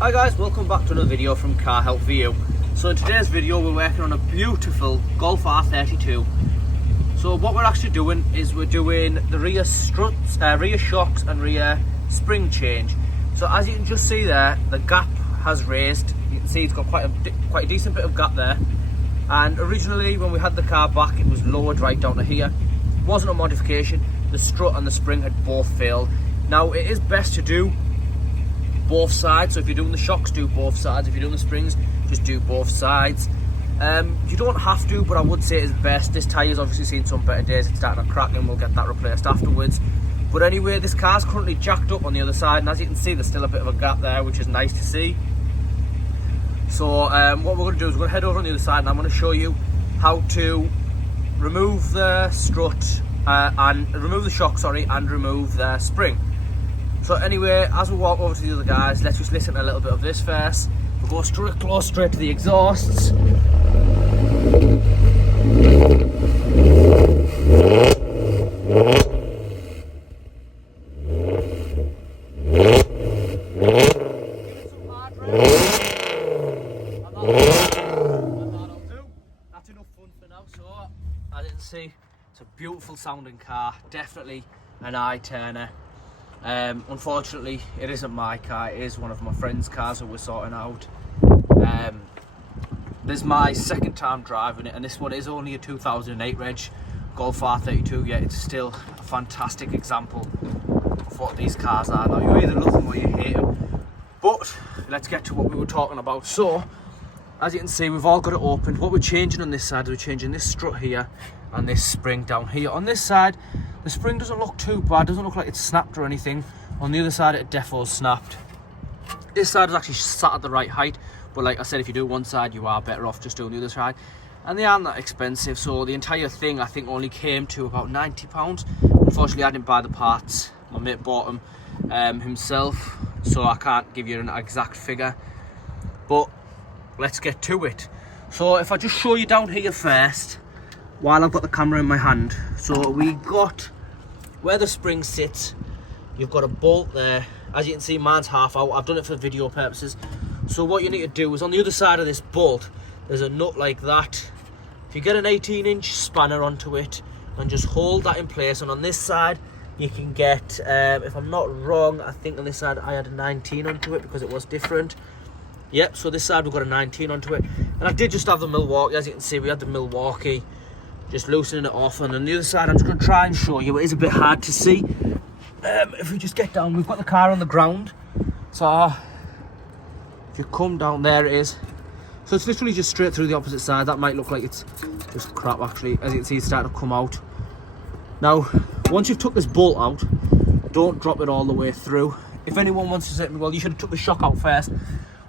Hi guys, welcome back to another video from Car Help for You. So in today's video we're working on a beautiful Golf R32. So what we're actually doing is we're doing the rear struts, rear shocks and rear spring change. So as you can just see there, the gap has raised. You can see it's got quite a decent bit of gap there. And originally when we had the car back, it was lowered right down to here. It wasn't a modification. The strut and the spring had both failed. Now it is best to do both sides. So if you're doing the shocks, do both sides. If you're doing the springs, just do both sides. You don't have to, but I would say it's best. This tyre's obviously seen some better days. It's starting to crack and we'll get that replaced afterwards. But anyway, this car's currently jacked up on the other side, and as you can see, there's still a bit of a gap there, which is nice to see. So what we're going to do is we're going to head over on the other side, and I'm going to show you how to remove the strut and remove the shock, and remove the spring. So anyway, as we walk over to the other guys, let's just listen to a little bit of this first. We'll go straight to the exhausts. That's enough fun for now. So as you can see, it's a beautiful sounding car, definitely an eye turner. Unfortunately, it isn't my car, it is one of my friend's cars that we're sorting out. This is my second time driving it, and this one is only a 2008 reg Golf R32, yet it's still a fantastic example of what these cars are. Now, you either love them or you hate them, but let's get to what we were talking about. So, as you can see, we've all got it opened. What we're changing on this side is we're changing this strut here and this spring down here. On this side, the spring doesn't look too bad, doesn't look like it's snapped or anything. On the other side, it definitely snapped. This side is actually sat at the right height, but like I said, if you do one side, you are better off just doing the other side. And they aren't that expensive, so the entire thing I think only came to about £90. Unfortunately, I didn't buy the parts. My mate bought them himself, so I can't give you an exact figure. But let's get to it. So if I just show you down here first, while I've got the camera in my hand. So we got where the spring sits, you've got a bolt there. As you can see, mine's half out. I've done it for video purposes. So what you need to do is on the other side of this bolt, there's a nut like that. If you get an 18-inch spanner onto it and just hold that in place, and on this side you can get, if I'm not wrong, I think on this side I had a 19 onto it because it was different. Yep, so this side we've got a 19 onto it. And I did just have the Milwaukee. As you can see, we had the Milwaukee. Just loosening it off, and on the other side I'm just going to try and show you. It is a bit hard to see. If we just get down, we've got the car on the ground. So if you come down, there it is. So it's literally just straight through the opposite side. That might look like it's just crap actually. As you can see, it's starting to come out. Now, once you've took this bolt out, don't drop it all the way through. If anyone wants to say to me, well, you should have took the shock out first.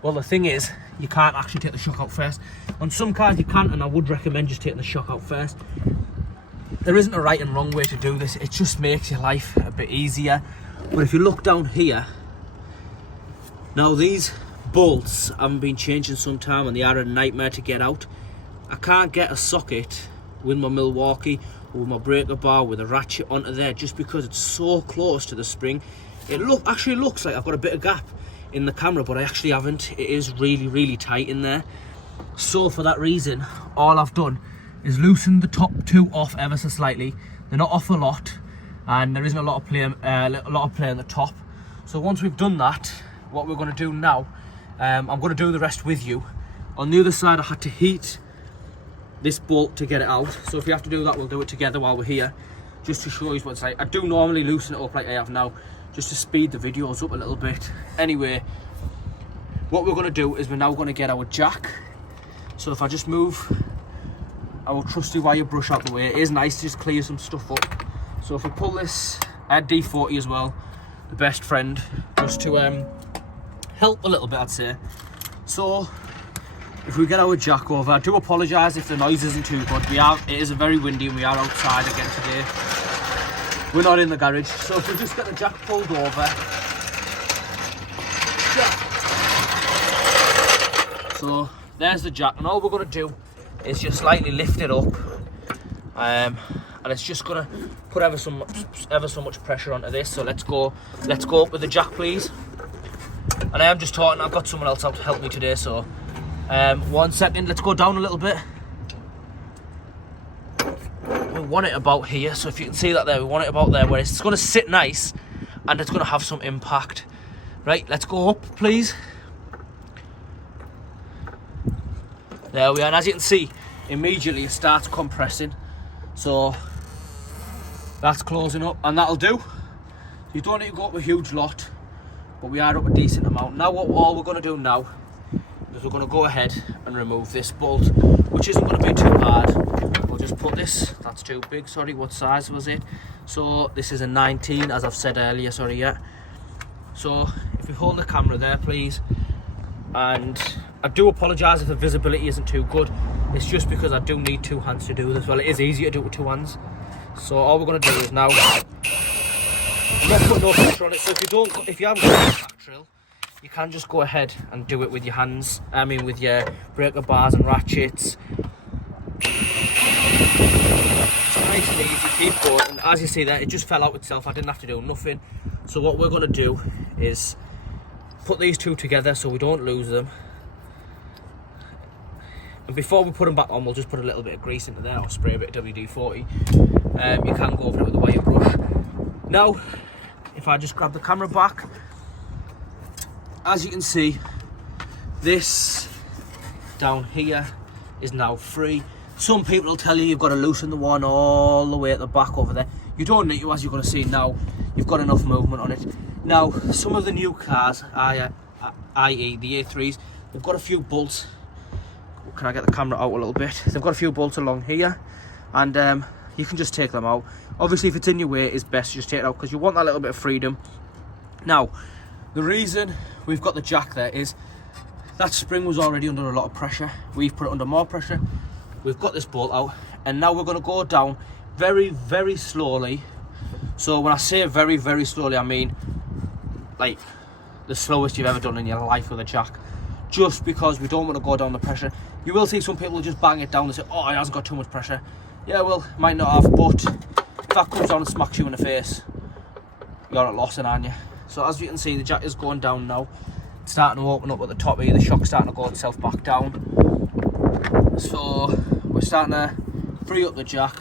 Well, the thing is, you can't actually take the shock out first. On some cars you can, and I would recommend just taking the shock out first. There isn't a right and wrong way to do this. It just makes your life a bit easier. But if you look down here, now these bolts haven't been changed in some time and they are a nightmare to get out. I can't get a socket with my Milwaukee or with my breaker bar with a ratchet onto there just because it's so close to the spring. It actually looks like I've got a bit of gap in the camera, but I actually haven't. It is really tight in there. So for that reason, all I've done is loosened the top two off ever so slightly. They're not off a lot, and there isn't a lot of play on the top. So once we've done that, what we're going to do now, I'm going to do the rest with you. On the other side, I had to heat this bolt to get it out. So if you have to do that, we'll do it together while we're here, just to show you what it's like. I do normally loosen it up like I have now, just to speed the videos up a little bit. Anyway, what we're going to do is we're now going to get our jack. So if I just move our trusty wire brush out the way, it is nice to just clear some stuff up. So if we pull this, I had D40 as well, the best friend, just to help a little bit, I'd say. So if we get our jack over, I do apologise if the noise isn't too good. It is very windy and we are outside again today. We're not in the garage. So if we just get the jack pulled over. So there's the jack, and all we're going to do is just slightly lift it up. And it's just going to put ever so much pressure onto this. So let's go up with the jack, please. And I am just talking, I've got someone else out to help me today, so 1 second, let's go down a little bit. We want it about here, so if you can see that there, we want it about there, where it's going to sit nice and it's going to have some impact. Right, let's go up, please. There we are, and as you can see, immediately it starts compressing. So that's closing up, and that'll do. You don't need to go up a huge lot, but we are up a decent amount. Now all we're going to do now is we're going to go ahead and remove this bolt, which isn't going to be too hard. We'll just put this, that's too big, sorry, what size was it? So this is a 19, as I've said earlier, sorry, yeah. So if we hold the camera there, please. And I do apologise if the visibility isn't too good. It's just because I do need 2 hands to do this. Well, it is easier to do it with 2 hands. So all we're going to do is now, I'm not putting no pressure on it. So if you haven't got a back drill, you can just go ahead and do it with your hands. I mean, with your breaker bars and ratchets. It's nice and easy, keep going. And as you see there, it just fell out itself. I didn't have to do nothing. So what we're going to do is put these 2 together so we don't lose them. And before we put them back on, we'll just put a little bit of grease into there, or spray a bit of WD-40. You can go over it with a wire brush. Now, if I just grab the camera back, as you can see, this down here is now free. Some people will tell you you've got to loosen the one all the way at the back over there. You don't need to, as you're going to see now. You've got enough movement on it. Now, some of the new cars, i.e. the A3s, they've got a few bolts. Can I get the camera out a little bit? They've got a few bolts along here, and you can just take them out. Obviously, if it's in your way, it's best to just take it out because you want that little bit of freedom. Now, the reason we've got the jack there is that spring was already under a lot of pressure. We've put it under more pressure. We've got this bolt out, and now we're going to go down very, very slowly. So when I say very, very slowly, I mean like the slowest you've ever done in your life with a jack. Just because we don't want to go down the pressure. You will see some people just bang it down and say, oh, it hasn't got too much pressure. Yeah, well, might not have, but if that comes down and smacks you in the face, you're at loss, aren't you? So as you can see, the jack is going down now. It's starting to open up at the top here. The shock's starting to go itself back down. So we're starting to free up the jack.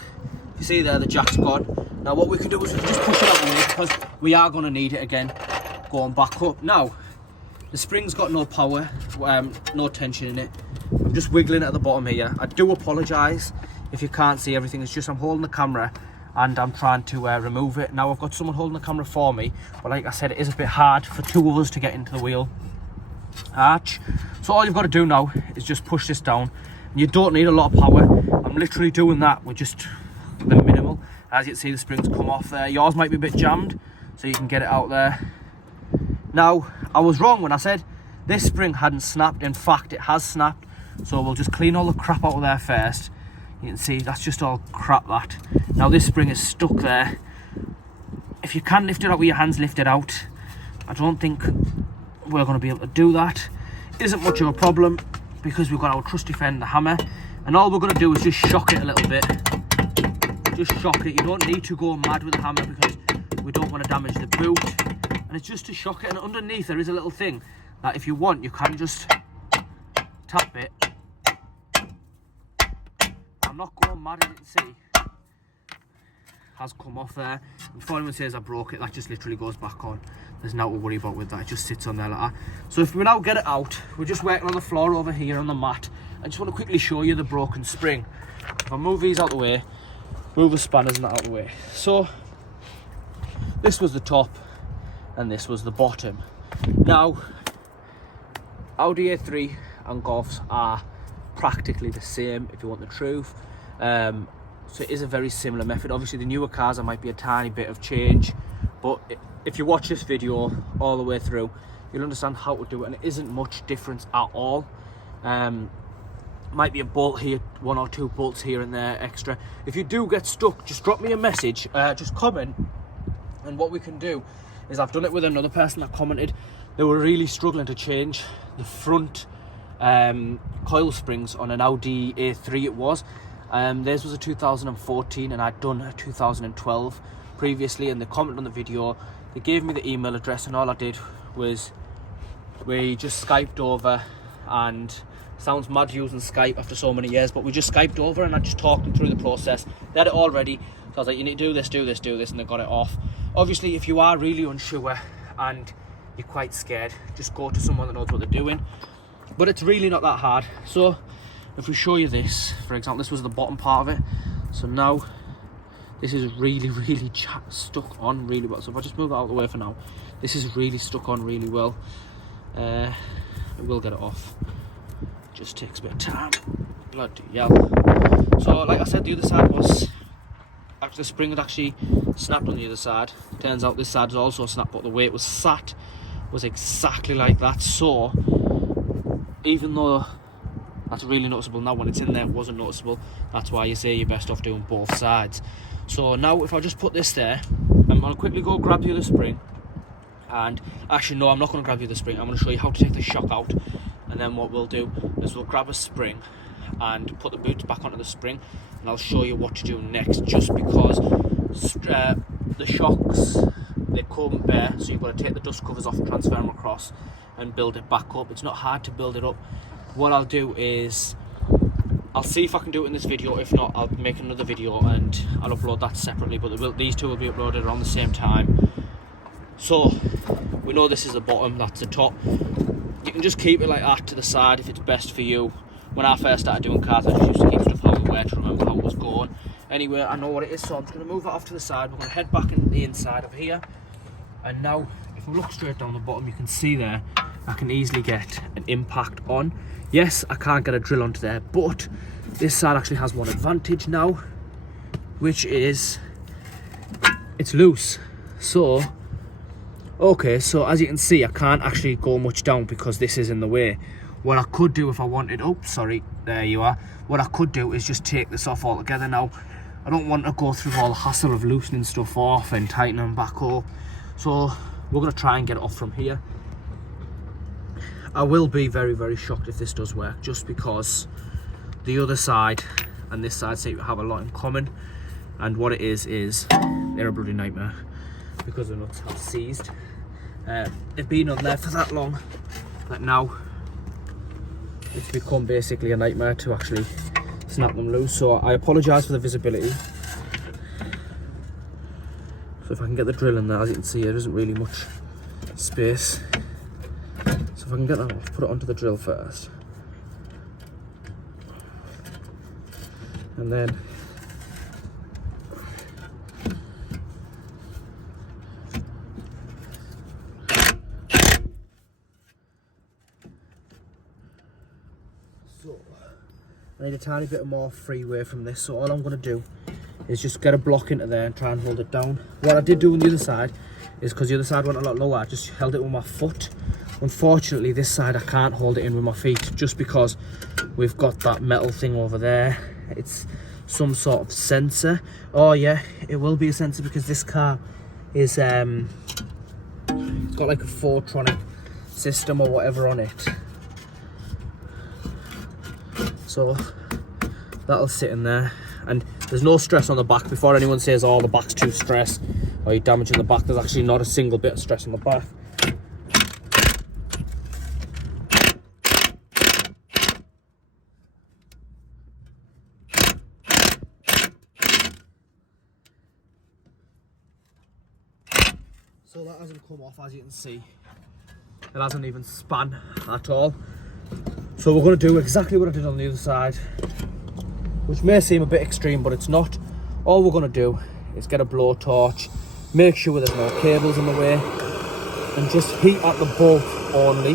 You see there, the jack's gone. Now what we can do is just push it out of the way because we are going to need it again going back up. Now, the spring's got no power, no tension in it. I'm just wiggling it at the bottom here. I do apologise if you can't see everything. It's just I'm holding the camera and I'm trying to remove it. Now I've got someone holding the camera for me, but like I said, it is a bit hard for 2 of us to get into the wheel arch. So all you've got to do now is just push this down. And you don't need a lot of power. I'm literally doing that with just the minimal. As you can see, the springs come off there. Yours might be a bit jammed, so you can get it out there. Now, I was wrong when I said this spring hadn't snapped. In fact, it has snapped. So we'll just clean all the crap out of there first. You can see that's just all crap, that. Now this spring is stuck there. If you can lift it out with your hands, lift it out. I don't think we're going to be able to do that. It isn't much of a problem because we've got our trusty friend, the hammer. And all we're going to do is just shock it a little bit. Just shock it. You don't need to go mad with the hammer because we don't want to damage the boot. And it's just to shock it. And underneath there is a little thing that if you want, you can just tap it. I'm not going mad, as you can see. Has come off there. Before anyone says I broke it, that just literally goes back on. There's nothing to worry about with that. It just sits on there like that. So if we now get it out, we're just working on the floor over here on the mat. I just want to quickly show you the broken spring. If I move these out the way, move the spanners and that out the way. So this was the top and this was the bottom. Now, Audi A3 and Golfs are practically the same, if you want the truth. So it is a very similar method. Obviously the newer cars there might be a tiny bit of change, but if you watch this video all the way through, you'll understand how to do it, and it isn't much difference at all. Might be a bolt here, 1 or 2 bolts here and there extra. If you do get stuck, just drop me a message, just comment, and what we can do is, I've done it with another person that commented. They were really struggling to change the front coil springs on an Audi A3 it was. Theirs was a 2014 and I'd done a 2012 previously, and they commented on the video. They gave me the email address and all I did was We just Skyped over, and sounds mad using Skype after so many years, but we just Skyped over and I just talked them through the process. They had it all ready, so I was like, you need to do this, do this, do this, and they got it off. Obviously, if you are really unsure and you're quite scared, just go to someone that knows what they're doing. But it's really not that hard. So if we show you this, for example, this was the bottom part of it. So now this is really stuck on really well. So if I just move it out of the way for now, this is really stuck on really well. We will get it off. Just takes a bit of time. Bloody hell. So like I said, the other side was actually, the spring had actually snapped on the other side. Turns out this side is also snapped, but the way it was sat was exactly like that. So even though that's really noticeable now, when it's in there it wasn't noticeable. That's why you say you're best off doing both sides. So now if I just put this there, I'm going to quickly go grab the other spring. And actually no, I'm not going to grab the other spring. I'm going to show you how to take the shock out. And then what we'll do is we'll grab a spring and put the boots back onto the spring, and I'll show you what to do next, just because the shocks, they come bare, so you've got to take the dust covers off, transfer them across and build it back up. It's not hard to build it up. What I'll do is I'll see if I can do it in this video. If not, I'll make another video and I'll upload that separately, but these two will be uploaded around the same time. So we know this is the bottom, that's the top. You can just keep it like that to the side if it's best for you. When I first started doing cars, I just used to keep stuff how it were to remember how it was going. Anyway, I know what it is, so I'm just going to move that off to the side. We're going to head back into the inside of here. And now, if I look straight down the bottom, you can see there, I can easily get an impact on. Yes, I can't get a drill onto there, but this side actually has one advantage now, which is it's loose. So, okay, so as you can see, I can't actually go much down because this is in the way. What I could do if I wanted, oh sorry, there you are. What I could do is just take this off altogether now. I don't want to go through all the hassle of loosening stuff off and tightening them back up. So we're going to try and get it off from here. I will be very shocked if this does work, just because the other side and this side seem to have a lot in common. And what it is they're a bloody nightmare because the nuts have seized. They've been on there for that long that now it's become basically a nightmare to actually snap them loose. So I apologise for the visibility. So if I can get the drill in there, as you can see, there isn't really much space. So if I can get that off, put it onto the drill first. And then I need a tiny bit more freeway from this, so all I'm going to do is just get a block into there and try and hold it down. What I did do on the other side is, because the other side went a lot lower, I just held it with my foot. Unfortunately, this side I can't hold it in with my feet, just because we've got that metal thing over there. It's some sort of sensor. Oh yeah, it will be a sensor, because this car is it's got like a Fortronic system or whatever on it. So that'll sit in there, and there's no stress on the back. Before anyone says, oh, the back's too stressed or you're damaging the back, there's actually not a single bit of stress on the back. So that hasn't come off, as you can see. It hasn't even span at all. So we're going to do exactly what I did on the other side, which may seem a bit extreme, but it's not. All we're going to do is get a blowtorch, make sure there's no cables in the way, and just heat at the bolt only.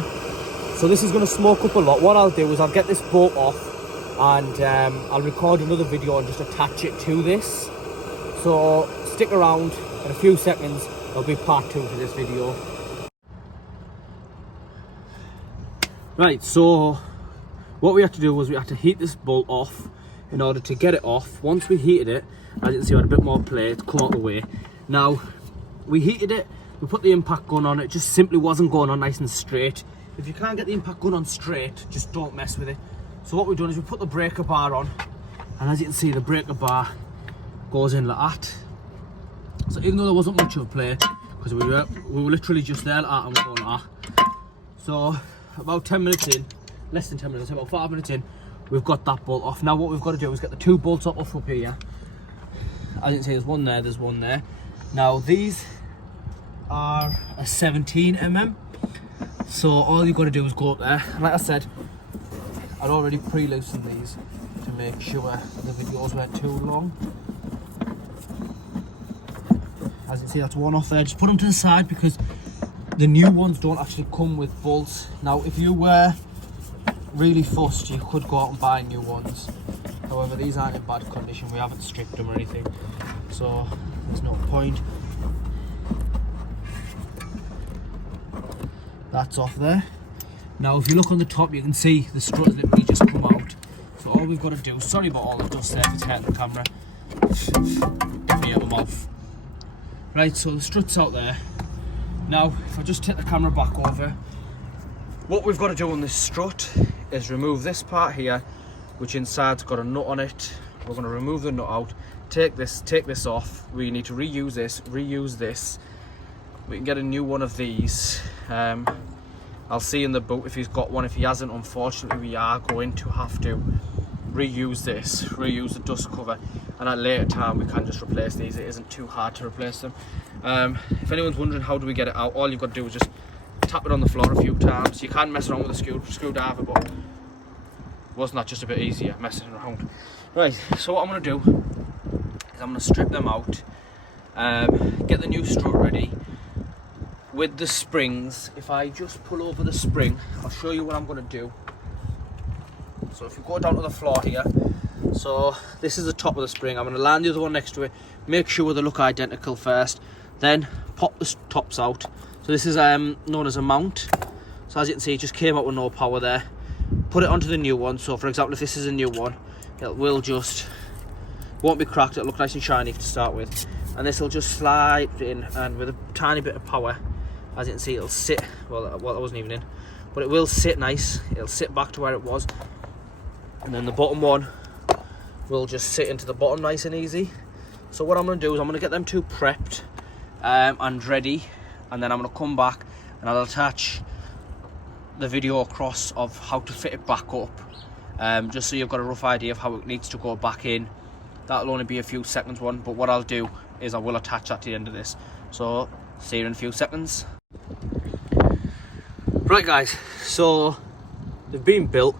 So this is going to smoke up a lot. What I'll do is I'll get this bolt off, and I'll record another video and just attach it to this. So stick around. In a few seconds there'll be part 2 to this video. Right, so what we had to do was we had to heat this bolt off in order to get it off. Once we heated it, as you can see, we had a bit more play to come out of the way. Now, we heated it, we put the impact gun on, it just simply wasn't going on nice and straight. If you can't get the impact gun on straight, just don't mess with it. So what we've done is we put the breaker bar on, and as you can see, the breaker bar goes in like that. So even though there wasn't much of a play, because we were literally just there like that, and we're going like that. So about 10 minutes in, less than 10 minutes, about 5 minutes in, we've got that bolt off. Now what we've got to do is get the 2 bolts off up here. As you can see, there's one there, there's one there. Now these are a 17mm. So all you've got to do is go up there. And like I said, I'd already pre-loosened these to make sure the videos weren't too long. As you can see, that's one off there. Just put them to the side because the new ones don't actually come with bolts. Now, if you were really fussed, you could go out and buy new ones. However, these aren't in bad condition. We haven't stripped them or anything, so there's no point. That's off there. Now, if you look on the top, you can see the strut has literally just come out. So all we've got to do, sorry about all the dust there, if it's hitting the camera. Give me out the mouth. Right, so the strut's out there. Now, if I just take the camera back over, what we've got to do on this strut is remove this part here, which inside's got a nut on it. We're going to remove the nut out, take this off. We need to reuse this. We can get a new one of these. I'll see in the boot if he's got one. If he hasn't, unfortunately, we are going to have to reuse the dust cover, and at a later time we can just replace these. It isn't too hard to replace them. If anyone's wondering how do we get it out, all you've got to do is just tap it on the floor a few times. You can mess around with a screwdriver, but wasn't that just a bit easier messing around? Right, so what I'm going to do is I'm going to strip them out, get the new strut ready with the springs. If I just pull over the spring, I'll show you what I'm going to do. So if you go down to the floor here, so this is the top of the spring. I'm going to land the other one next to it, make sure they look identical first, then pop the tops out. So this is known as a mount. So as you can see, it just came out with no power there. Put it onto the new one. So for example, if this is a new one, it will just, won't be cracked, it'll look nice and shiny to start with. And this will just slide in, and with a tiny bit of power, as you can see, it'll sit, well that wasn't even in, but it will sit nice. It'll sit back to where it was. And then the bottom one will just sit into the bottom nice and easy. So what I'm going to do is I'm going to get them two prepped and ready, and then I'm going to come back and I'll attach the video across of how to fit it back up, just so you've got a rough idea of how it needs to go back in. That'll only be a few seconds one, but what I'll do is I will attach that to the end of this. So see you in a few seconds. Right guys, so they've been built,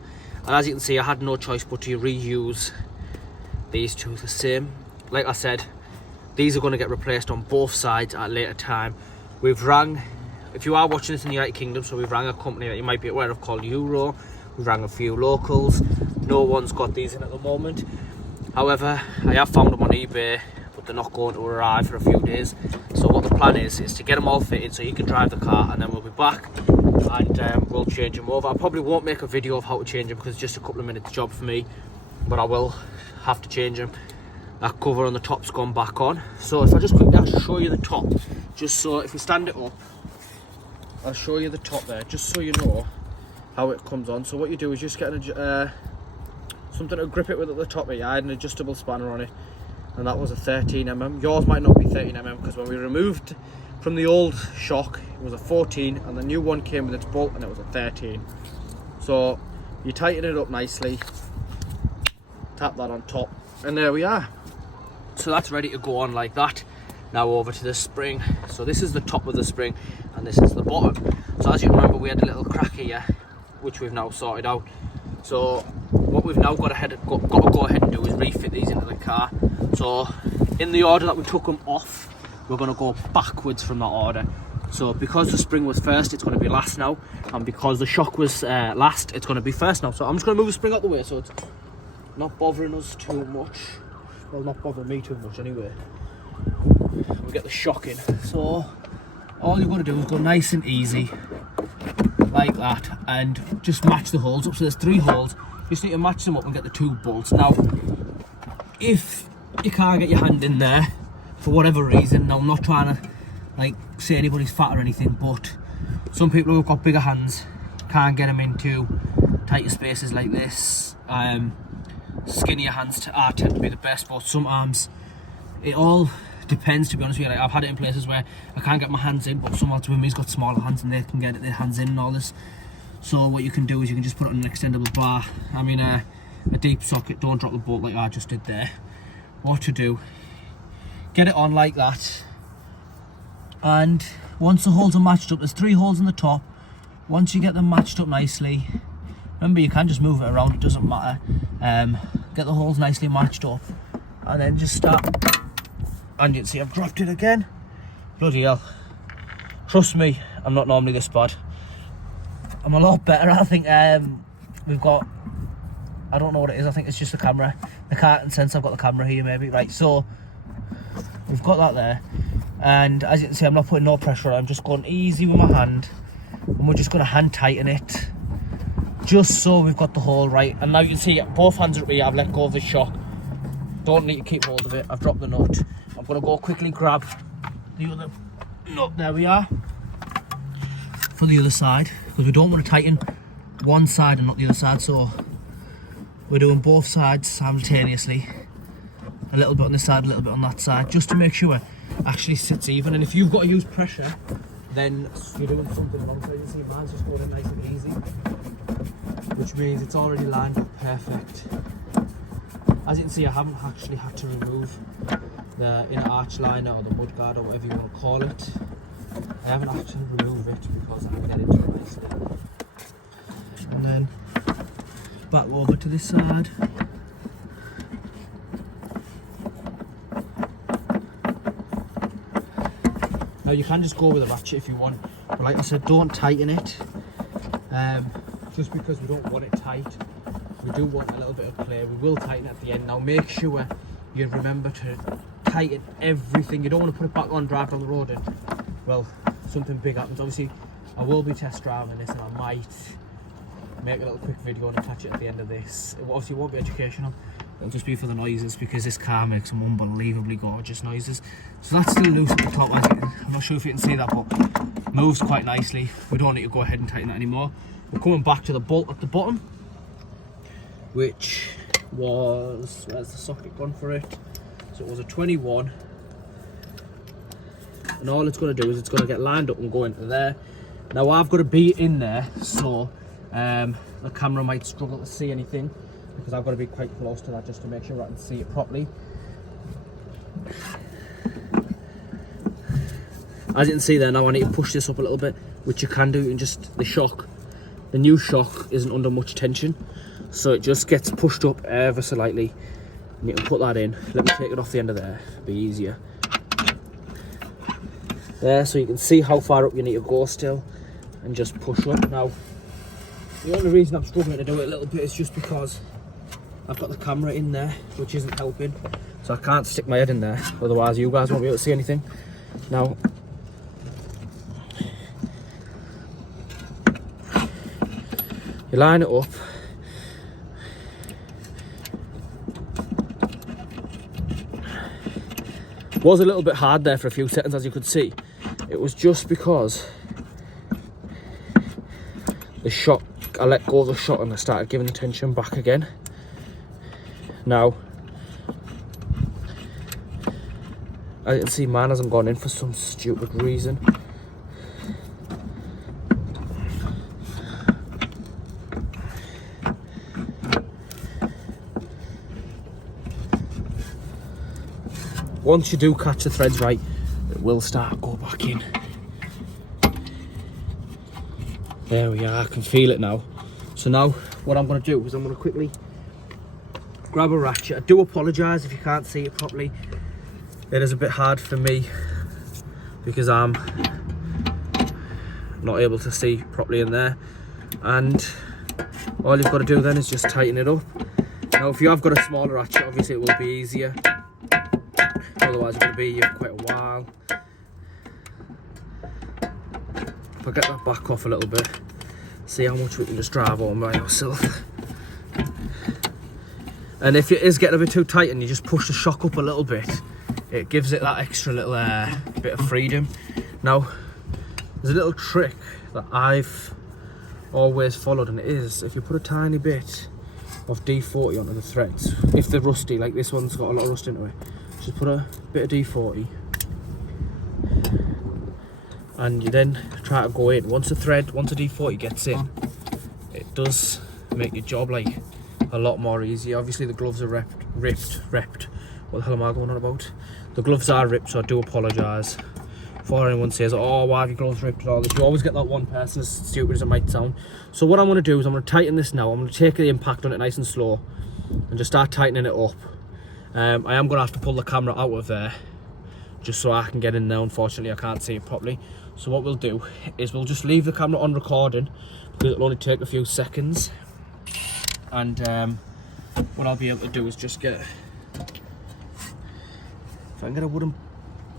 and as you can see, I had no choice but to reuse these two the same. Like I said, these are going to get replaced on both sides at a later time. We've rang, if you are watching this in the United Kingdom, so we've rang a company that you might be aware of called Euro. We've rang a few locals. No one's got these in at the moment. However, I have found them on eBay, but they're not going to arrive for a few days. So what the plan is to get them all fitted so you can drive the car, and then we'll be back and we'll change them over. I probably won't make a video of how to change them because it's just a couple of minutes job for me, but I will have to change them. That cover on the top's gone back on. So if I just quickly actually show you the top, just so if we stand it up, I'll show you the top there, just so you know how it comes on. So what you do is just get something to grip it with at the top here. I had an adjustable spanner on it, and that was a 13mm. Yours might not be 13mm because when we removed from the old shock, it was a 14, and the new one came with its bolt and it was a 13. So you tighten it up nicely, tap that on top, and there we are. So that's ready to go on like that. Now over to the spring. So this is the top of the spring and this is the bottom. So as you remember, we had a little crack here, which we've now sorted out. So what we've now got to go ahead and do is refit these into the car. So in the order that we took them off, we're going to go backwards from that order. So because the spring was first, it's going to be last now, and because the shock was last, it's going to be first now. So I'm just going to move the spring out the way so it's not bothering us too much. Well, not bothering me too much anyway. We'll get the shock in. So all you've got to do is go nice and easy like that and just match the holes up. So there's 3 holes, you just need to match them up and get the 2 bolts. Now if you can't get your hand in there for whatever reason, now I'm not trying to like say anybody's fat or anything, but some people who've got bigger hands can't get them into tighter spaces like this. Skinnier hands tend to be the best, but sometimes it all depends, to be honest with you. Like, I've had it in places where I can't get my hands in, but someone else with me's got smaller hands and they can get their hands in and all this. So what you can do is you can just put it on an extendable bar. I mean a deep socket. Don't drop the bolt like I just did there. What to do, get it on like that, and once the holes are matched up, there's 3 holes in the top. Once you get them matched up nicely, remember you can just move it around, it doesn't matter. Get the holes nicely matched up, and then just start. And you can see I've dropped it again. Bloody hell. Trust me, I'm not normally this bad. I'm a lot better. I think we've got, I don't know what it is, I think it's just the camera. I can't sense I've got the camera here maybe. Right, so we've got that there. And as you can see, I'm not putting no pressure on, I'm just going easy with my hand. And we're just going to hand tighten it. Just so we've got the hole right. And now you can see both hands are up here, I've let go of the shock. Don't need to keep hold of it, I've dropped the nut. I'm going to go quickly grab the other nut, there we are. For the other side, because we don't want to tighten one side and not the other side, so we're doing both sides simultaneously. A little bit on this side, a little bit on that side, just to make sure it actually sits even. And if you've got to use pressure, then you're doing something wrong. So you can see mine's just going in nice and easy, which means it's already lined up perfect. As you can see, I haven't actually had to remove the inner arch liner or the mud guard or whatever you want to call it. I haven't had to remove it because I can get into it nicely. And then back over to this side. Now you can just go with a ratchet if you want, but like I said, don't tighten it. Just because we don't want it tight, we do want a little bit of play. We will tighten at the end. Now make sure you remember to tighten everything. You don't want to put it back on, drive down the road and, well, something big happens. Obviously I will be test driving this and I might make a little quick video and attach it at the end of this. It obviously won't be educational, it'll just be for the noises, because this car makes some unbelievably gorgeous noises. So that's still loose at the top, I'm not sure if you can see that, but moves quite nicely. We don't need to go ahead and tighten that anymore. We're coming back to the bolt at the bottom, which was, where's the socket gone for it? So it was a 21, and all it's going to do is it's going to get lined up and go into there. Now I've got to be in there, so the camera might struggle to see anything, because I've got to be quite close to that just to make sure I can see it properly. As you can see there, now I need to push this up a little bit, which you can do in just the shock. The new shock isn't under much tension, so it just gets pushed up ever so lightly. And you can put that in. Let me take it off the end of there, it'll be easier. There, so you can see how far up you need to go still, and just push up. Now, the only reason I'm struggling to do it a little bit is just because I've got the camera in there, which isn't helping. So I can't stick my head in there, otherwise you guys won't be able to see anything. Now, you line it up. It was a little bit hard there for a few seconds, as you could see. It was just because the shock, I let go of the shock and I started giving the tension back again. Now, as you can see, mine hasn't gone in for some stupid reason. Once you do catch the threads right, it will start to go back in. There we are, I can feel it now. So now what I'm going to do is I'm going to quickly grab a ratchet. I do apologise if you can't see it properly. It is a bit hard for me because I'm not able to see properly in there. And all you've got to do then is just tighten it up. Now if you have got a smaller ratchet, obviously it will be easier. Otherwise it's going to be here for quite a while. If I get that back off a little bit, see how much we can just drive on by ourselves. And if it is getting a bit too tight and you just push the shock up a little bit, it gives it that extra little bit of freedom. Now, there's a little trick that I've always followed, and it is if you put a tiny bit of D40 onto the threads, if they're rusty, like this one's got a lot of rust into it, just put a bit of D40 and you then try to go in. Once the D40 gets in, it does make your job like a lot more easy. Obviously the gloves are ripped. What the hell am I going on about? The gloves are ripped, so I do apologise. Before anyone says, oh, why have your gloves ripped and all this, you always get that one person, as stupid as it might sound. So what I'm going to do is I'm going to tighten this now. I'm going to take the impact on it nice and slow and just start tightening it up. I am going to have to pull the camera out of there just so I can get in there. Unfortunately, I can't see it properly. So what we'll do is we'll just leave the camera on recording because it'll only take a few seconds. And what I'll be able to do is just get, if I can get a wooden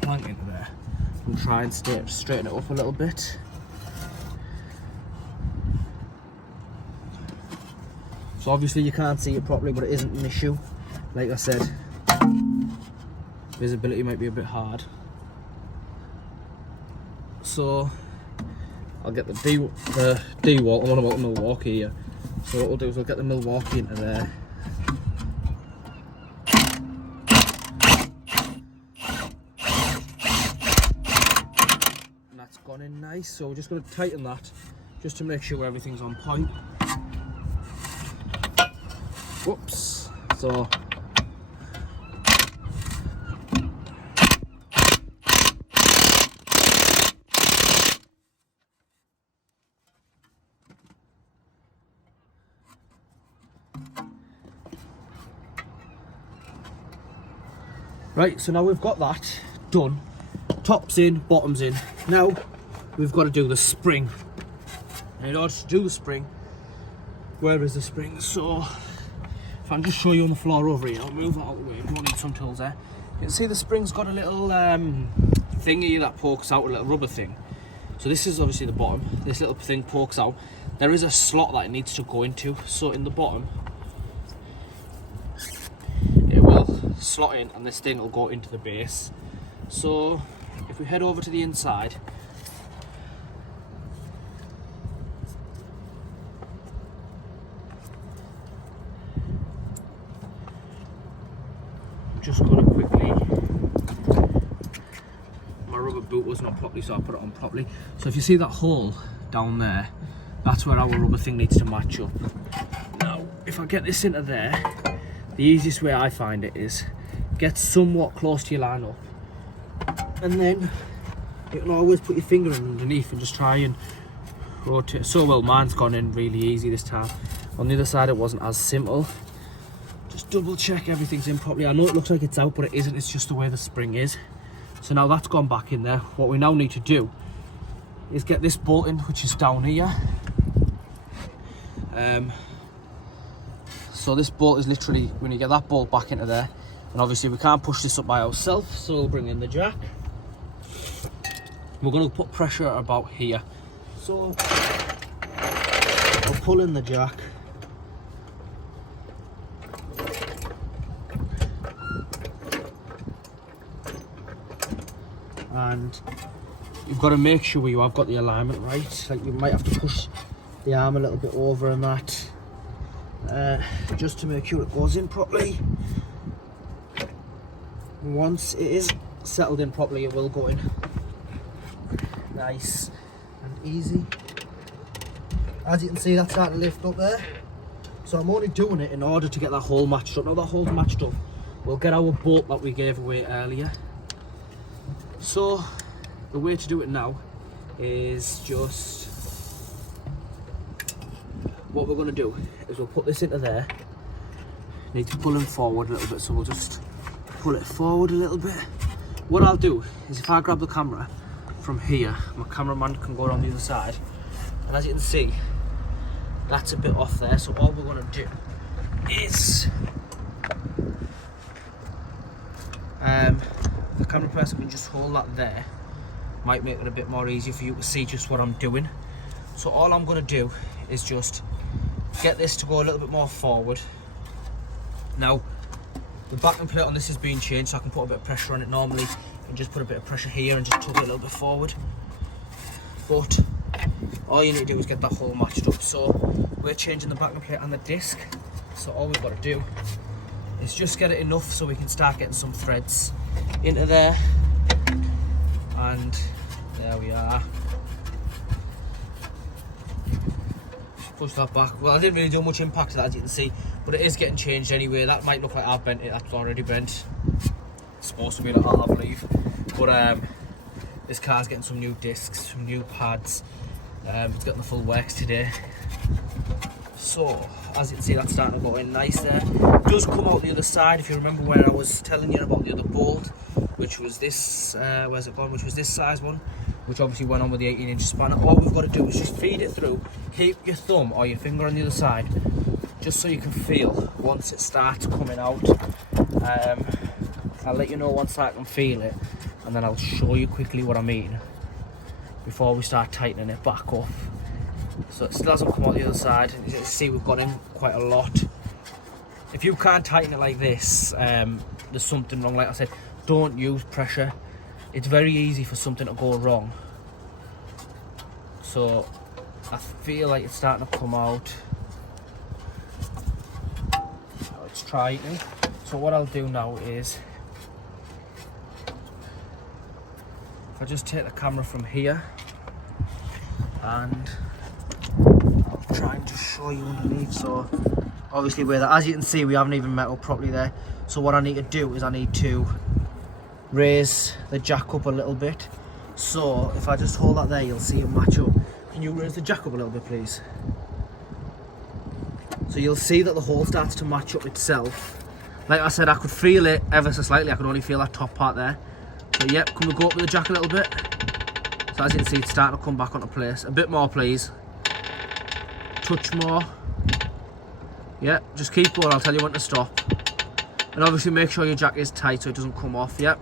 plank into there, and try and straighten it up a little bit. So obviously you can't see it properly, but it isn't an issue. Like I said, visibility might be a bit hard. So I'll get the D-Wall, I'm on about Milwaukee here. So what we'll do is we'll get the Milwaukee into there. Gone in nice, so we're just going to tighten that just to make sure everything's on point. Whoops. So right, so now we've got that done. Top's in, bottom's in. Now we've got to do the spring. And in order to do the spring, where is the spring? So if I can just show you on the floor over here, I'll move that out of the way. We won't need some tools there. You can see the spring's got a little thingy that pokes out, a little rubber thing. So this is obviously the bottom. This little thing pokes out. There is a slot that it needs to go into. So in the bottom, it will slot in and this thing will go into the base. So if we head over to the inside, I'm just going to quickly, my rubber boot was not properly, so I put it on properly. So if you see that hole down there, that's where our rubber thing needs to match up. Now if I get this into there, the easiest way I find it is get somewhat close to your line up, and then you can always put your finger underneath and just try and rotate. So well, mine's gone in really easy this time. On the other side it wasn't as simple. Just double check everything's in properly. I know it looks like it's out, but it isn't. It's just the way the spring is. So now that's gone back in there. What we now need to do is get this bolt in, which is down here. So this bolt is literally, when you get that bolt back into there, and obviously we can't push this up by ourselves, so we'll bring in the jack. We're going to put pressure about here. So I'll pull in the jack. And you've got to make sure you have got the alignment right. Like you might have to push the arm a little bit over and that, just to make sure it goes in properly. Once it is settled in properly, it will go in nice and easy. As you can see, that's starting to lift up there. So I'm only doing it in order to get that hole matched up. Now that hole's matched up, we'll get our bolt that we gave away earlier. So the way to do it now is just, what we're going to do is we'll put this into there. Need to pull him forward a little bit, so we'll just pull it forward a little bit. What I'll do is if I grab the camera from here, my cameraman can go around the other side, and as you can see, that's a bit off there. So all we're going to do is the camera person can just hold that there. Might make it a bit more easier for you to see just what I'm doing. So all I'm going to do is just get this to go a little bit more forward. Now the backing plate on this is being changed, so I can put a bit of pressure on it. Normally you can just put a bit of pressure here and just tug it a little bit forward, but all you need to do is get that hole matched up. So we're changing the backing plate and the disc, so all we've got to do is just get it enough so we can start getting some threads into there, and there we are. push that back. Well, I didn't really do much impact to that, as you can see, but it is getting changed anyway. That might look like I've bent it. That's already bent. It's supposed to be like that, I believe. But this car's getting some new discs, some new pads. It's getting the full works today. So, as you can see, that's starting to go in nice there. It does come out the other side. If you remember when I was telling you about the other bolt, which was this, where's it gone? Which was this size one, which obviously went on with the 18-inch spanner. All we've got to do is just feed it through, keep your thumb or your finger on the other side, just so you can feel once it starts coming out. I'll let you know once I can feel it, and then I'll show you quickly what I mean before we start tightening it back up. So it still hasn't come out the other side. As you can see, we've got in quite a lot. If you can't tighten it like this, there's something wrong. Like I said, don't use pressure. It's very easy for something to go wrong. So I feel like it's starting to come out. Let's try it now. So what I'll do now is, if I just take the camera from here and I'll try and just show you underneath. So obviously where that, as you can see, we haven't even met up properly there. So what I need to do is I need to raise the jack up a little bit. So if I just hold that there, you'll see it match up. Can you raise the jack up a little bit, please? So you'll see that the hole starts to match up itself. Like I said, I could feel it ever so slightly. I could only feel that top part there. But yep, can we go up with the jack a little bit? So as you can see, it's starting to come back onto place. A bit more, please. Touch more. Yep, just keep going. I'll tell you when to stop. And obviously make sure your jack is tight so it doesn't come off. Yep.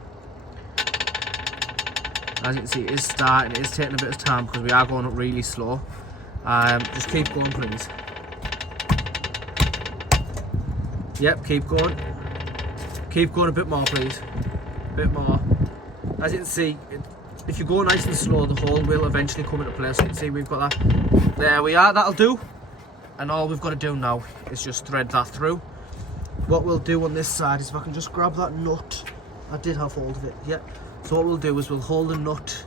As you can see, it is starting. It is taking a bit of time because we are going up really slow. Just keep going, please. Yep, keep going. Keep going a bit more, please. A bit more. As you can see, if you go nice and slow, the hole will eventually come into place. So you can see we've got that. There we are, that'll do. And all we've got to do now is just thread that through. What we'll do on this side is, if I can just grab that nut. I did have hold of it, yeah. So what we'll do is we'll hold the nut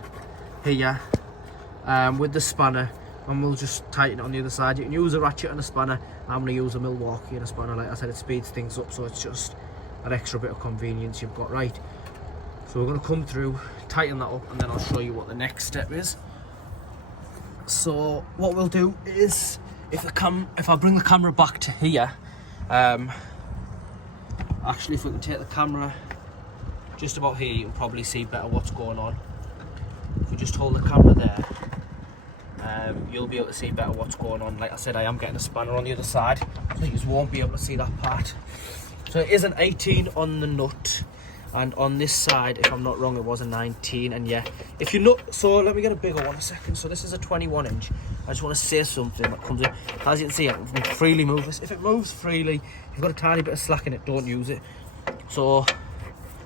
here with the spanner, and we'll just tighten it on the other side. You can use a ratchet and a spanner. I'm going to use a Milwaukee and a spanner. Like I said, it speeds things up, so it's just an extra bit of convenience you've got, right? So we're going to come through, tighten that up, and then I'll show you what the next step is. So what we'll do is, if I bring the camera back to here, actually, if we can take the camera just about here, you can probably see better what's going on. If we just hold the camera there, you'll be able to see better what's going on. Like I said, I am getting a spanner on the other side, so you just won't be able to see that part. So it is an 18 on the nut, and on this side, if I'm not wrong, it was a 19. And yeah, if you look, so let me get a bigger one a second. So this is a 21-inch. I just want to say something that comes in. As you can see, I can freely move this. If it moves freely, if you've got a tiny bit of slack in it, don't use it. So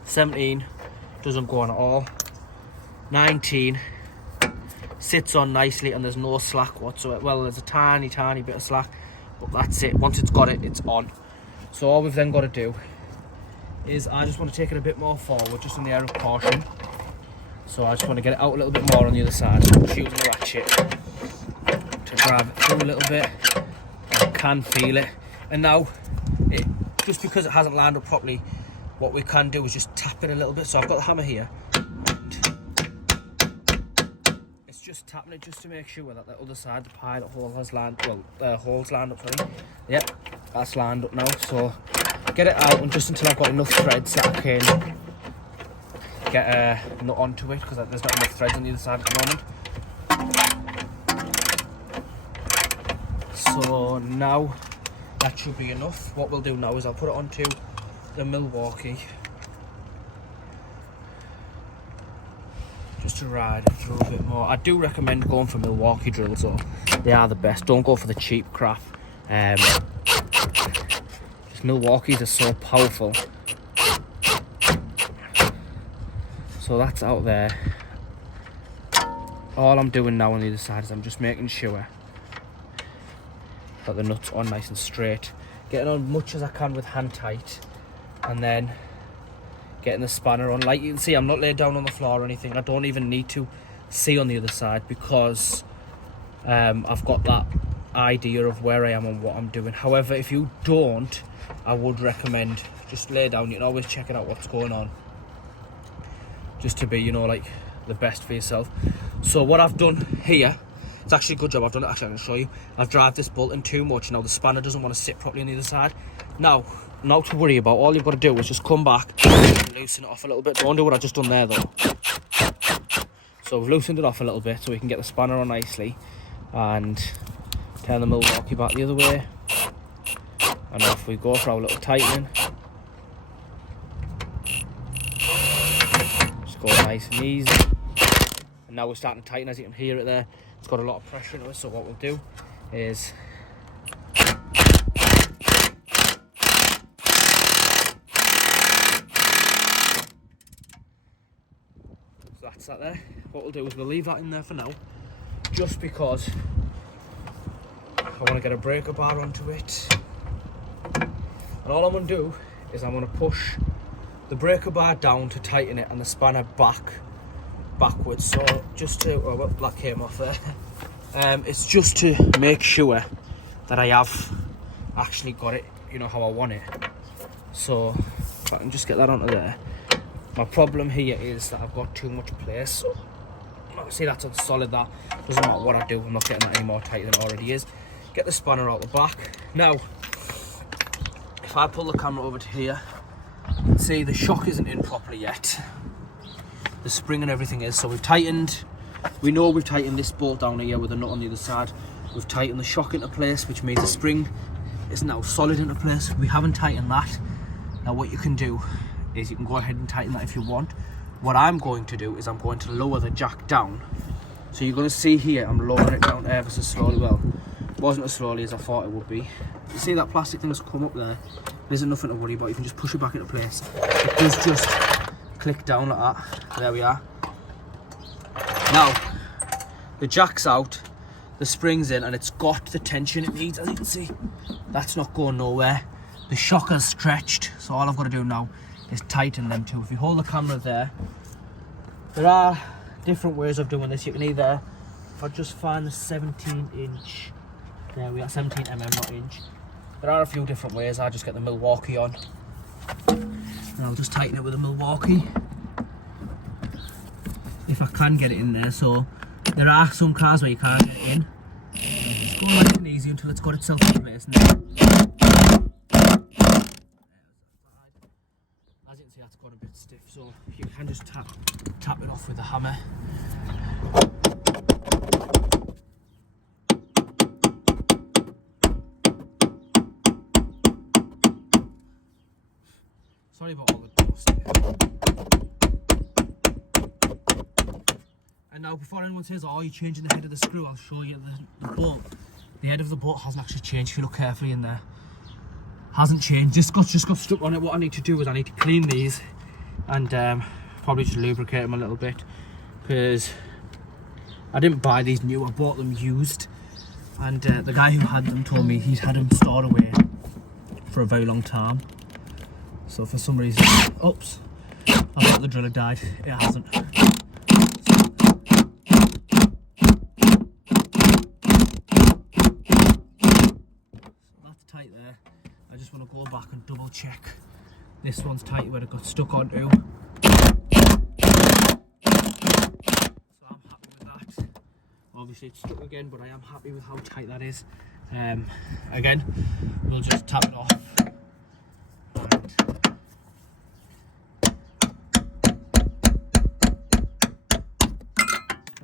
17 doesn't go on at all. 19 sits on nicely, and there's no slack whatsoever. Well, there's a tiny bit of slack, but that's it. Once it's got it, it's on. So all we've then got to do is, I just want to take it a bit more forward, just in the air of caution. So I just want to get it out a little bit more on the other side. So I'm just using the ratchet to grab it through a little bit. I can feel it. And now, just because it hasn't lined up properly, what we can do is just tap it a little bit. So I've got the hammer here. It's just tapping it just to make sure that the other side, the pilot hole has lined, well, the hole's lined up, sorry. Yep, that's lined up now. So get it out, and just until I've got enough threads that I can get a nut onto it, because there's not enough threads on the other side at the moment. So now that should be enough. What we'll do now is I'll put it onto the Milwaukee, just to ride it through a bit more. I do recommend going for Milwaukee drills though. They are the best. Don't go for the cheap crap. Milwaukees are so powerful. So that's out there. All I'm doing now on the other side is I'm just making sure that the nuts are nice and straight, getting on much as I can with hand tight, and then getting the spanner on. Like you can see, I'm not laid down on the floor or anything. I don't even need to see on the other side, because I've got that idea of where I am and what I'm doing. However, if you don't, I would recommend just lay down. You can always check it out what's going on, just to be, you know, like the best for yourself. So what I've done here, it's actually a good job I've done it. Actually, I'm going to show you. I've driven this bolt in too much. Now the spanner doesn't want to sit properly on the other side. Now, not to worry about. All you've got to do is just come back and loosen it off a little bit. Don't do what I've just done there though. So we've loosened it off a little bit so we can get the spanner on nicely, and turn the Milwaukee back the other way, and off we go for our little tightening. Just go nice and easy. And now we're starting to tighten. As you can hear it there, it's got a lot of pressure into it. So what we'll do is that's that there. What we'll do is we'll leave that in there for now, just because I want to get a breaker bar onto it. And all I'm going to do is I'm going to push the breaker bar down to tighten it, and the spanner backwards. So just to, oh well, that came off there. It's just to make sure that I have actually got it, you know, how I want it. So if I can just get that onto there. My problem here is that I've got too much place, so see, that's solid. That doesn't matter what I do, I'm not getting that any more tight than it already is. Get the spanner out the back. Now if I pull the camera over to here, you can see the shock isn't in properly yet. The spring and everything is, so we've tightened, we know we've tightened this bolt down here with a nut on the other side. We've tightened the shock into place, which means the spring is now solid into place. We haven't tightened that. Now what you can do is you can go ahead and tighten that if you want. What I'm going to do is I'm going to lower the jack down. So you're going to see here I'm lowering it down ever so slowly. Well, it wasn't as slowly as I thought it would be. You see that plastic thing that's come up there? There isn't nothing to worry about. You can just push it back into place. It does just click down like that. There we are. Now the jack's out, the spring's in, and it's got the tension it needs. As you can see, that's not going nowhere. The shock has stretched, so all I've got to do now is tighten them too. If you hold the camera there are different ways of doing this. You can either, if I just find the 17-inch, there we are, 17mm, not inch. There are a few different ways. I just get the Milwaukee on, and I'll just tighten it with a Milwaukee if I can get it in there. So there are some cars where you can't get it in. Just go nice and easy until it's got itself in place. And then, as you can see, that's got a bit stiff, so you can just tap it off with a hammer. Sorry about all the dust. And now, before anyone says, oh, you're changing the head of the screw, I'll show you the bolt. The head of the bolt hasn't actually changed. If you look carefully in there, hasn't changed. Just got stuck on it. What I need to do is I need to clean these and probably just lubricate them a little bit, because I didn't buy these new. I bought them used, and the guy who had them told me he'd had them stored away for a very long time. So for some reason, oops, I thought the driller died. It hasn't. Tight there. I just want to go back and double check this one's tight where it got stuck onto. So I'm happy with that. Obviously it's stuck again, but I am happy with how tight that is. Again, we'll just tap it off. And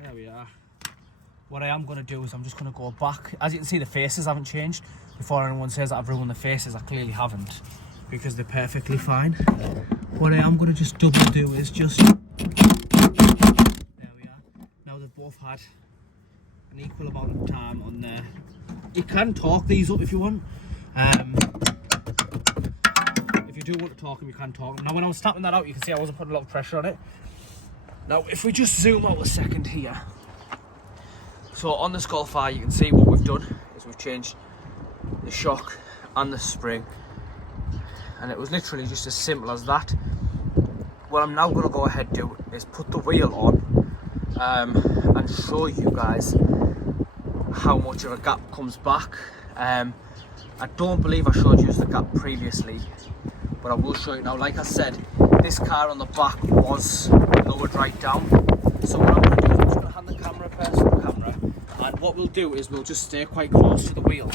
there we are. What I am going to do is I'm just going to go back. As you can see, the faces haven't changed. Before anyone says that I've ruined the faces, I clearly haven't, because they're perfectly fine. What I am going to just double do is just, there we are. Now they've both had an equal amount of time on there. You can torque these up if you want. If you do want to torque them, you can torque them. Now when I was tapping that out, you can see I wasn't putting a lot of pressure on it. Now if we just zoom out a second here. So on this Golf R, you can see what we've done is we've changed the shock and the spring, and it was literally just as simple as that. What I'm now going to go ahead and do is put the wheel on and show you guys how much of a gap comes back. I don't believe I showed you the gap previously, but I will show you now. Like I said, this car on the back was lowered right down. So what I'm going to do is I'm just going to hand the camera personal camera, and what we'll do is we'll just stay quite close to the wheel,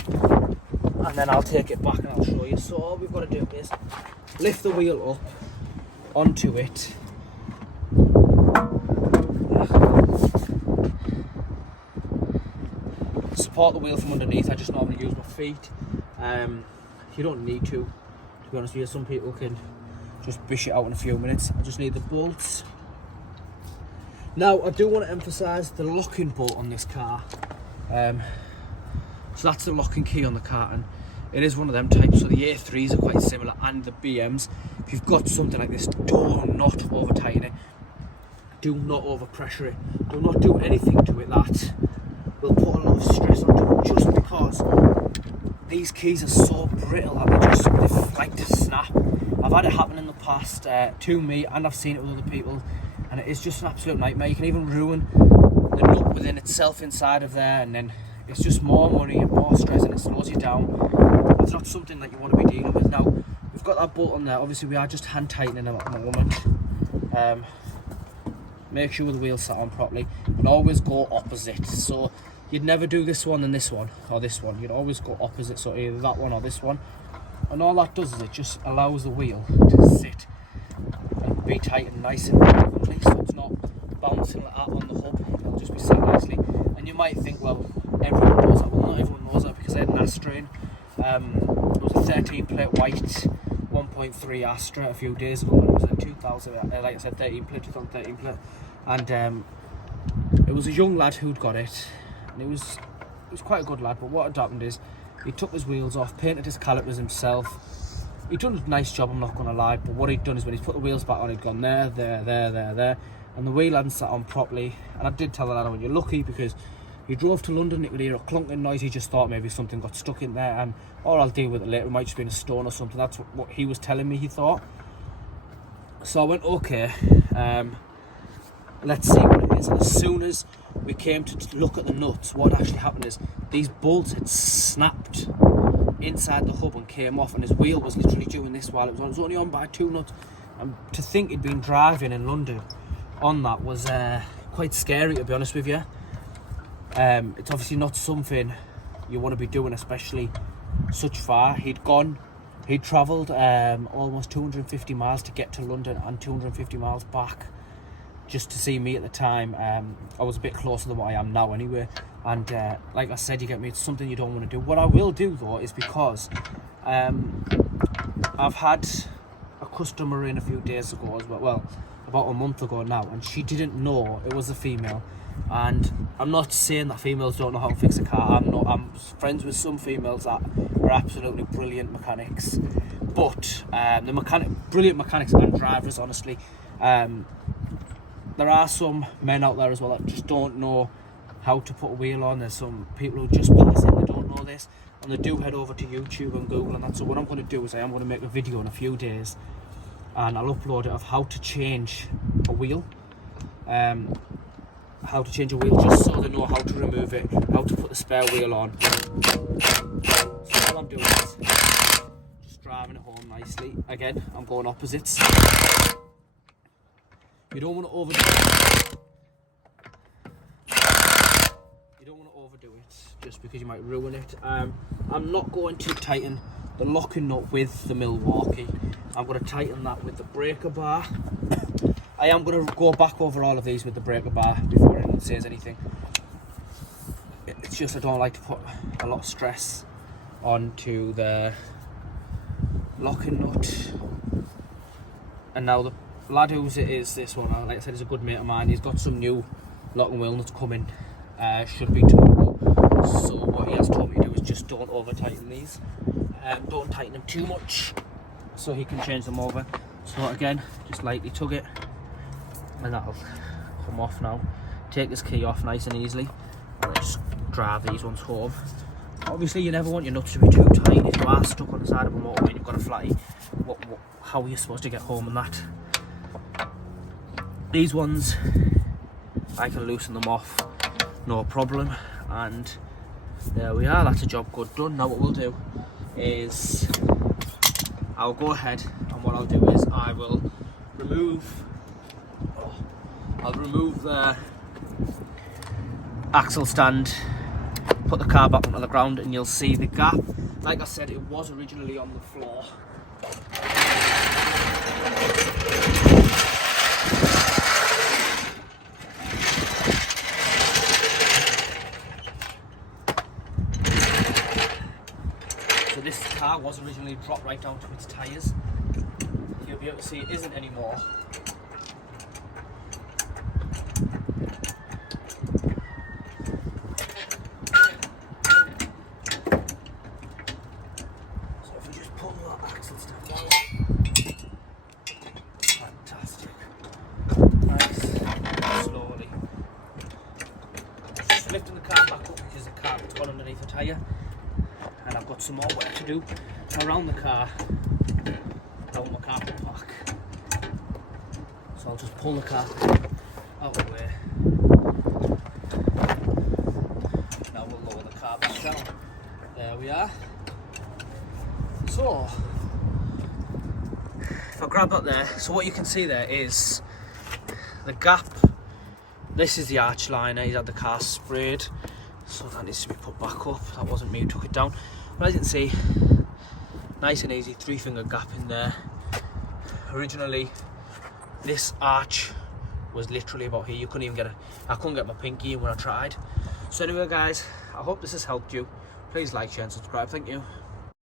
and then I'll take it back and I'll show you. So all we've got to do is lift the wheel up onto it, support the wheel from underneath. I just normally use my feet. You don't need to be honest with you. Some people can just bish it out in a few minutes. I just need the bolts. Now I do want to emphasise the locking bolt on this car. So that's the locking key on the car, and it is one of them types. So the A3s are quite similar, and the BMs. If you've got something like this, do not over tighten it. Do not over pressure it. Do not do anything to it that will put a lot of stress onto it, just because these keys are so brittle and they like to snap. I've had it happen in the past to me, and I've seen it with other people, and it is just an absolute nightmare. You can even ruin the nut within itself inside of there, and then it's just more money and more stress, and it slows you down. It's not something that you want to be dealing with. Now we've got that bolt on there. Obviously we are just hand tightening them at the moment. Make sure the wheel's sat on properly, and always go opposite. So you'd never do this one and this one, or this one. You'd always go opposite, so either that one or this one. And all that does is it just allows the wheel to sit and be tightened nice and evenly, so it's not bouncing like that on the hub. It'll just be sat nicely. And you might think, well, everyone knows that. Well, not everyone knows that, because I had an Astra in. It was a 13 plate white 1.3 Astra a few days ago, and it was a 2000, like I said, 2013 plate. And it was a young lad who'd got it, and it was quite a good lad. But what had happened is he took his wheels off, painted his calipers himself. He'd done a nice job, I'm not going to lie, but what he'd done is when he's put the wheels back on, he'd gone there, and the wheel hadn't sat on properly. And I did tell the lad, when you're lucky, because he drove to London, it could hear a clunking noise. He just thought maybe something got stuck in there, and or I'll deal with it later, it might just be in a stone or something. That's what he was telling me he thought. So I went, okay, let's see what it is. And as soon as we came to look at the nuts, what actually happened is these bolts had snapped inside the hub and came off, and his wheel was literally doing this while it was on. It was only on by 2 nuts, and to think he'd been driving in London on that was quite scary, to be honest with you. It's obviously not something you want to be doing, especially such far. He'd travelled almost 250 miles to get to London, and 250 miles back just to see me at the time. I was a bit closer than what I am now anyway, and like I said, you get me, it's something you don't want to do. What I will do though is, because I've had a customer in a few days ago as well, about a month ago now, and she didn't know it was a female. And I'm not saying that females don't know how to fix a car. I'm friends with some females that are absolutely brilliant mechanics, but brilliant mechanics and drivers, honestly. There are some men out there as well that just don't know how to put a wheel on. There's some people who just pass in, they don't know this, and they do head over to YouTube and Google and that. So what I'm going to do is I am going to make a video in a few days, and I'll upload it of how to change a wheel. How to change a wheel, just so they know how to remove it, how to put the spare wheel on. So all I'm doing is just driving it home nicely. Again, I'm going opposites. You don't want to overdo it. You don't want to overdo it, just because you might ruin it. I'm not going to tighten the locking nut with the Milwaukee. I'm going to tighten that with the breaker bar. I am going to go back over all of these with the breaker bar before anyone says anything. It's just I don't like to put a lot of stress onto the locking nut. And now the lad whose it is, this one, like I said, is a good mate of mine. He's got some new locking wheel nuts coming, should be tomorrow. So what he has told me to do is just don't over tighten these. Don't tighten them too much, so he can change them over. So again, just lightly tug it, and that'll come off now. Take this key off nice and easily, and just drive these ones home. Obviously you never want your nuts to be too tight. If you are stuck on the side of a motorway and you've got a flatty, how are you supposed to get home and that? These ones, I can loosen them off, no problem, and There we are, that's a job good done. Now what we'll do is I'll go ahead, and what I'll do is I will remove the axle stand, put the car back onto the ground, and you'll see the gap. Like I said, it was originally on the floor. So this car was originally dropped right down to its tyres. You'll be able to see it isn't anymore. So if you just pull that axle stand out, fantastic. Nice, slowly. Just lifting the car back up because the carpet's gone underneath the tyre. And I've got some more work to do around the car. I want my carpet back. So I'll just pull the carpet out of the way. Now we'll lower the car back down. There we are. So, if I grab that there, so what you can see there is the gap. This is the arch liner, he's had the car sprayed. So that needs to be put back up. That wasn't me who took it down. But as you can see, nice and easy, 3-finger gap in there. Originally, this arch was literally about here. You couldn't even get I couldn't get my pinky in when I tried. So anyway guys, I hope this has helped you. Please like, share and subscribe. Thank you.